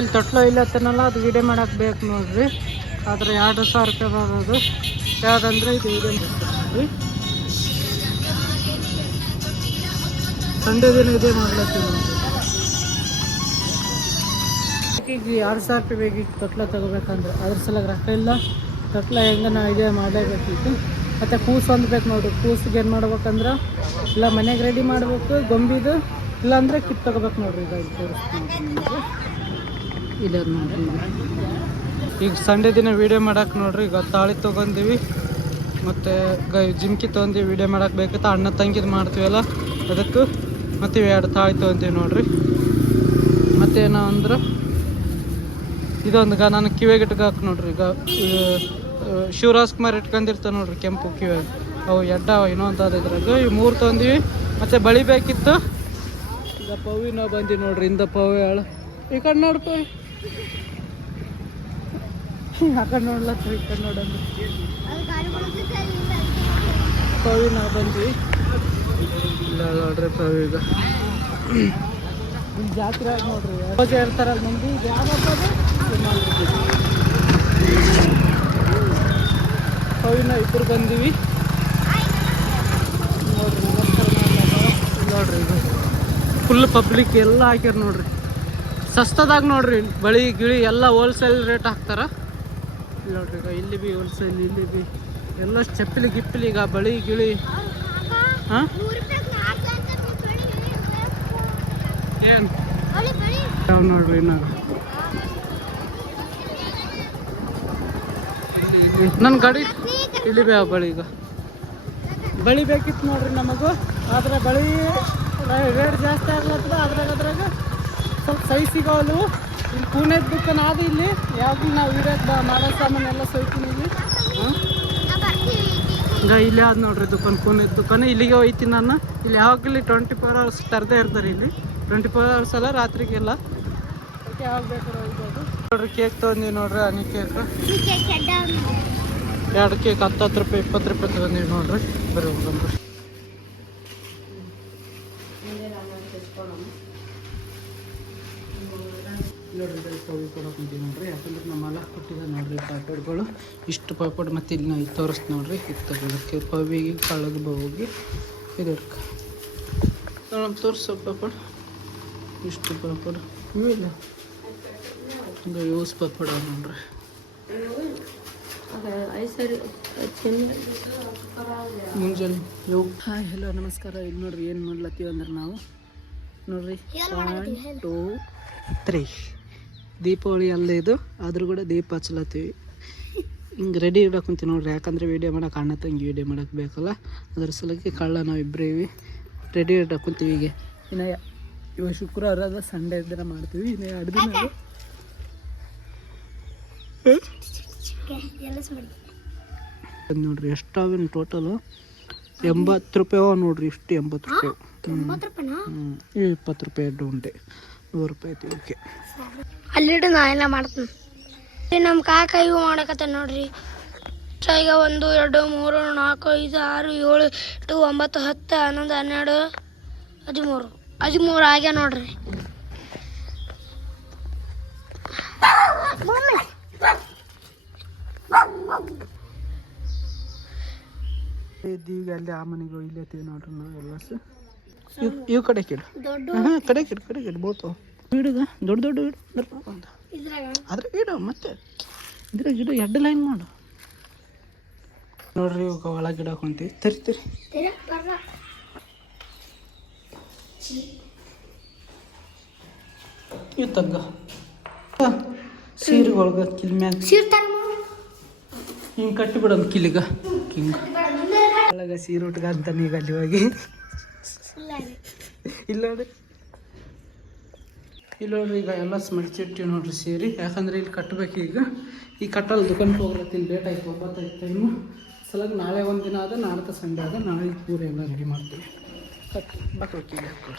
ಇಲ್ಲಿ ತೊಟ್ಲು ಇಲ್ಲ ಹತ್ತನಲ್ಲ ಅದು ವಿಡಿಯೋ ಮಾಡಕ್ಕೆ ಬೇಕು ನೋಡ್ರಿ. ಆದರೆ 2,000 ರೂಪಾಯಿ ಬರೋದು ಯಾವುದಂದ್ರೆ ಇದು ವಿಡಿಯೋ ನೋಡ್ರಿ. ಸಂಡೇ ದಿನ ಇದೇ ಮಾಡ್ಲತ್ತೀವಿ ನೋಡ್ರಿ. ಈಗ 2,000 ರೂಪಾಯಿ ಬೇಕಿತ್ತು ತೊಟ್ಲ ತಗೋಬೇಕಂದ್ರೆ, ಅದ್ರ ಸಲ ರೊಕ್ಕ ಇಲ್ಲ. ತೊಟ್ಲ ಹೆಂಗೆ ನಾವು ಇದೇ ಮಾಡಲೇಬೇಕಿತ್ತು. ಮತ್ತು ಕೂಸು ಒಂದು ಬೇಕು ನೋಡಿರಿ. ಕೂಸಿಗೆ ಏನು ಮಾಡ್ಬೇಕಂದ್ರೆ ಇಲ್ಲ ಮನೆಗೆ ರೆಡಿ ಮಾಡಬೇಕು ಗೊಂಬಿದು, ಇಲ್ಲಾಂದರೆ ಕಿತ್ತು ತಗೋಬೇಕು ನೋಡಿರಿ. ಈಗ ಇಲ್ಲಿ ತೋರಿಸ್ತೀನಿ ಇದೆ ನೋಡಿರಿ. ಈಗ ಸಂಡೇ ದಿನ ವೀಡಿಯೋ ಮಾಡಕ್ಕೆ ನೋಡಿರಿ. ಈಗ ತಾಳಿ ತೊಗೊಂಡಿವಿ ಮತ್ತು ಜಿಮ್ಕಿ ತೊಗೊಂಡಿವಿ. ವೀಡಿಯೋ ಮಾಡಕ್ಕೆ ಬೇಕಿತ್ತು. ಅಣ್ಣ ತಂಗಿದು ಮಾಡ್ತೀವಲ್ಲ ಅದಕ್ಕೆ ಮತ್ತು 2 ತಾಳಿ ತೊಗೊಂತೀವಿ ನೋಡಿರಿ. ಮತ್ತೇನೋ ಅಂದ್ರೆ ಇದೊಂದು ನಾನು ಕಿವಿಗೆ ಇಟ್ಕಾಕ ನೋಡ್ರಿ. ಈಗ ಶಿವರಾಜ್ಕುಮಾರ್ ಇಟ್ಕೊಂಡಿರ್ತಾವೆ ನೋಡ್ರಿ ಕೆಂಪು ಕಿವಿಯಾಗ, ಅವು ಎಡ್ಡವ ಇನ್ನೊಂದು ಇದ್ರಾಗ ಇವು 3 ತೊಗೊಂಡಿವಿ. ಮತ್ತು ಬಳಿ ಬೇಕಿತ್ತು. ಈಗ ಪವಿ ನಾವು ಬಂದೀವಿ ನೋಡ್ರಿ. ಇಂದ ಪವಿ ಆಳು ಈ ಕಡೆ ನೋಡ್ಪ, ಆ ಕಡೆ ನೋಡ್ಲತ್ತ, ಈ ಕಡೆ ನೋಡಂದ್ರೆ ಪವಿ ನಾವು ಬಂದ್ವಿ. ಇಲ್ಲ ನೋಡ್ರಿ ಪವಿ ಈಗ ಇಲ್ಲಿ ಜಾತ್ರೆ ಆಗಿ ನೋಡ್ರಿ. ಪೂಜೆ ಇರ್ತಾರಲ್ಲ ಮಂದಿ. ಯಾವ ಪವಿನ ಇಬ್ಬರು ಬಂದೀವಿ ನೋಡ್ರಿ. ನಮಸ್ಕಾರ ನೋಡ್ರಿ. ಈಗ ಫುಲ್ ಪಬ್ಲಿಕ್ ಎಲ್ಲ ಹಾಕ್ಯಾರ ನೋಡ್ರಿ. ಸಸ್ತದಾಗ ನೋಡ್ರಿ. ಬಳಿ ಗಿಳಿ ಎಲ್ಲ ಹೋಲ್ಸೇಲ್ ರೇಟ್ ಹಾಕ್ತಾರ ನೋಡ್ರಿ. ಈಗ ಇಲ್ಲಿ ಬಿ ಹೋಲ್ಸೇಲ್, ಇಲ್ಲಿ ಬಿ ಎಲ್ಲ ಚಪ್ಪಲಿ ಗಿಪ್ಪಲಿ. ಈಗ ಬಳಿ ಗಿಳಿ ಹಾಂ ಏನು ಯಾವ ನೋಡ್ರಿ. ನಾನು ನನ್ನ ಗಾಡಿ ಇಲ್ಲಿ ಬೇ ಬಳಿ. ಈಗ ಬಳಿ ಬೇಕಿತ್ತು ನೋಡ್ರಿ ನಮಗೂ. ಆದರೆ ಬಳಿ ರೇಟ್ ಜಾಸ್ತಿ ಆಗ್ಲತ್ತದ. ಅದ್ರಾಗ ಸ್ವಲ್ಪ ಸೈ ಸಿಗೋದು. ಇಲ್ಲಿ ಪುಣೆದ ದುಕಾನ ಆದ. ಇಲ್ಲಿ ಯಾವಾಗ ನಾವು ಇರೋದು ಮಾಡೋ ಸಾಮಾನೆಲ್ಲ ಸೈತೀನಿ ಇಲ್ಲಿ. ಹಾಂ ಈಗ ಇಲ್ಲಿ ಆದ ನೋಡ್ರಿ ದುಕಾನ್, ಪುಣೆದ ದುಕಾನ. ಇಲ್ಲಿಗೆ ಹೋಯ್ತೀನಿ ನಾನು. ಇಲ್ಲಿ ಯಾವಾಗಲಿ 24 hours ತರದೇ ಇರ್ತಾರೆ ಇಲ್ಲಿ. 24 hours ಅಲ್ಲ, ರಾತ್ರಿಗೆಲ್ಲ. ಅದಕ್ಕೆ ಯಾವಾಗ ಬೇಕಾದ್ರೆ ಹೋಗ್ಬೋದು ನೋಡ್ರಿ. ಕೇಕ್ ತೊಗೊಂಡಿವಿ ನೋಡ್ರಿ. ಹನಿ ಕೇಕ್ 2 ಕೇಕ್ 10 ರೂಪಾಯಿ 20 ರೂಪಾಯಿ ತೊಗೊಂಡಿವಿ ನೋಡ್ರಿ. ಬರೀ ಹೋಗ್ರಿ ನೋಡ್ರಿ. ಪೌಡಿ ಕೊಡೋಕೆ ನೋಡ್ರಿ. ಯಾಕಂದ್ರೆ ನಮ್ಮೆಲ್ಲ ಕೊಟ್ಟಿದ್ದೆ ನೋಡ್ರಿ ಪಾಪಡ್ಗಳು. ಇಷ್ಟು ಪಾಪಡ್. ಮತ್ತು ಇಲ್ಲಿ ನಾವು ತೋರಿಸ್ತು ನೋಡ್ರಿ. ಇದು ತಗೊಳಕ್ಕೆ ಪವಿಗೆ ಕಳ್ಳದ ಬಾವಿಗೆ ಇದಕ್ಕೆ ನಮ್ಮ ತೋರಿಸೋ ಪಾಪಡ್. ಇಷ್ಟು ಪಾಪಡ್ ಇಲ್ಲ ಯೂಸ್ ಪಾಪಡ ನೋಡ್ರಿ. ಮುಂಜಾನೆ ಹಾಯ್ ಹಲೋ ನಮಸ್ಕಾರ. ಇಲ್ಲಿ ನೋಡ್ರಿ ಏನು ಮಾಡ್ಲತ್ತೀವಿ ಅಂದ್ರೆ ನಾವು ನೋಡ್ರಿ 1 2 3 ದೀಪಾವಳಿ ಅಲ್ಲೇ ಇದು. ಆದರೂ ಕೂಡ ದೀಪ ಹಚ್ಲತ್ತೀವಿ. ಹಿಂಗೆ ರೆಡಿ ಇಡಕ್ಕಂತೀವಿ ನೋಡ್ರಿ. ಯಾಕಂದರೆ ವೀಡಿಯೋ ಮಾಡೋಕೆ ಅಣ್ಣ ತಂಗಿ ವೀಡಿಯೋ ಮಾಡೋಕೆ ಬೇಕಲ್ಲ, ಅದ್ರ ಸಲಕ್ಕೆ ಕಳ್ಳ ನಾವು ಇಬ್ಬರೇ ರೆಡಿ ಇಡಕ್ಕಂತೀವಿ. ಈಗ ಇನ್ನು ಇವಾಗ ಶುಕ್ರವಾರ ಅದ, ಸಂಡೇ ದಿನ ಮಾಡ್ತೀವಿ. ಇನ್ನು 2 ದಿನ ನೋಡ್ರಿ. ಎಷ್ಟಾವೇನು ಟೋಟಲು 80 ರೂಪಾಯಿ ನೋಡ್ರಿ. ಇಷ್ಟು 80 ರೂಪಾಯಿ. 20 ರೂಪಾಯಿ 2 ಉಂಟೆ 100 ರೂಪಾಯಿ ಐತಿ. ಓಕೆ ಅಲ್ಲಿಟ್ಟು ನಾ ಎಲ್ಲ ಮಾಡ್ತೀನಿ. ನಮ್ಮ ಕಾಕ ಇವು ಮಾಡಕತ್ತ ನೋಡ್ರಿ. ಈಗ 1 2 3 4 5 6 7 8 9 10 11 12 13 ಆಗ್ಯ ನೋಡ್ರಿ. ಈಗ ಅಲ್ಲಿ ಆ ಮನೆಗೆ ಒಯ್ಲತ್ತೀವಿ ನೋಡ್ರಿ ನಾವು ಎಲ್ಲ. ಇವು ಕಡೆ ಕಿಡು ಕಡೆ ಕಿಡು ಬೋತು ಇಡುಗ ದೊಡ್ಡ ಇಡು ಅದ್ರ ಇಡು. ಮತ್ತೆ ಇದ್ರಾಗ ಗಿಡ 2 ಲೈನ್ ಮಾಡು ನೋಡ್ರಿ. ಇವಾಗ ಒಳಗೆ ಗಿಡ ಹಾಕೊಂತೀವಿ. ತರಿತೀರಿ ಇವು ತಗ್ಗ ಸೀರೆ ಒಳಗೆ ಕಿಲ್ ಮ್ಯಾಗ ಹಿಂಗೆ ಕಟ್ಟಿಬಿಡೋದು ಕಿಲಿಗ. ಹಿಂಗೆ ಒಳಗೆ ಸೀರೆ ಉಟ್ಗ ಅಂತ ಈಗ ಅಲ್ಲಿ ಹೋಗಿ ಇಲ್ಲ ನೋಡ್ರಿ. ಇಲ್ಲಿ ನೋಡ್ರಿ ಈಗ ಎಲ್ಲ ಮಡಿಚಿಟ್ಟಿವಿ ನೋಡ್ರಿ ಸೀರೆ. ಯಾಕಂದ್ರೆ ಇಲ್ಲಿ ಕಟ್ಟಬೇಕು. ಈಗ ಈ ಕಟ್ಟಲ್ಲಿ ದುಕಾನ್ಗೆ ಹೋಗ್ಲತ್ತೀನಿ. ಲೇಟ್ ಆಯ್ತು, 9 ಆಯ್ತು ಟೈಮು. ಸಲಾಗಿ ನಾಳೆ 1 ದಿನ ಆದ, ನಾಡ್ದು ಸಂಡೇ ಆದ. ನಾಳೆ ಪೂರ ಎಲ್ಲ ರೆಡಿ ಮಾಡ್ತೀವಿ. ಕಟ್ ಬಾಕಿ ಹಾಕ್ಕೊಳ್ಳ.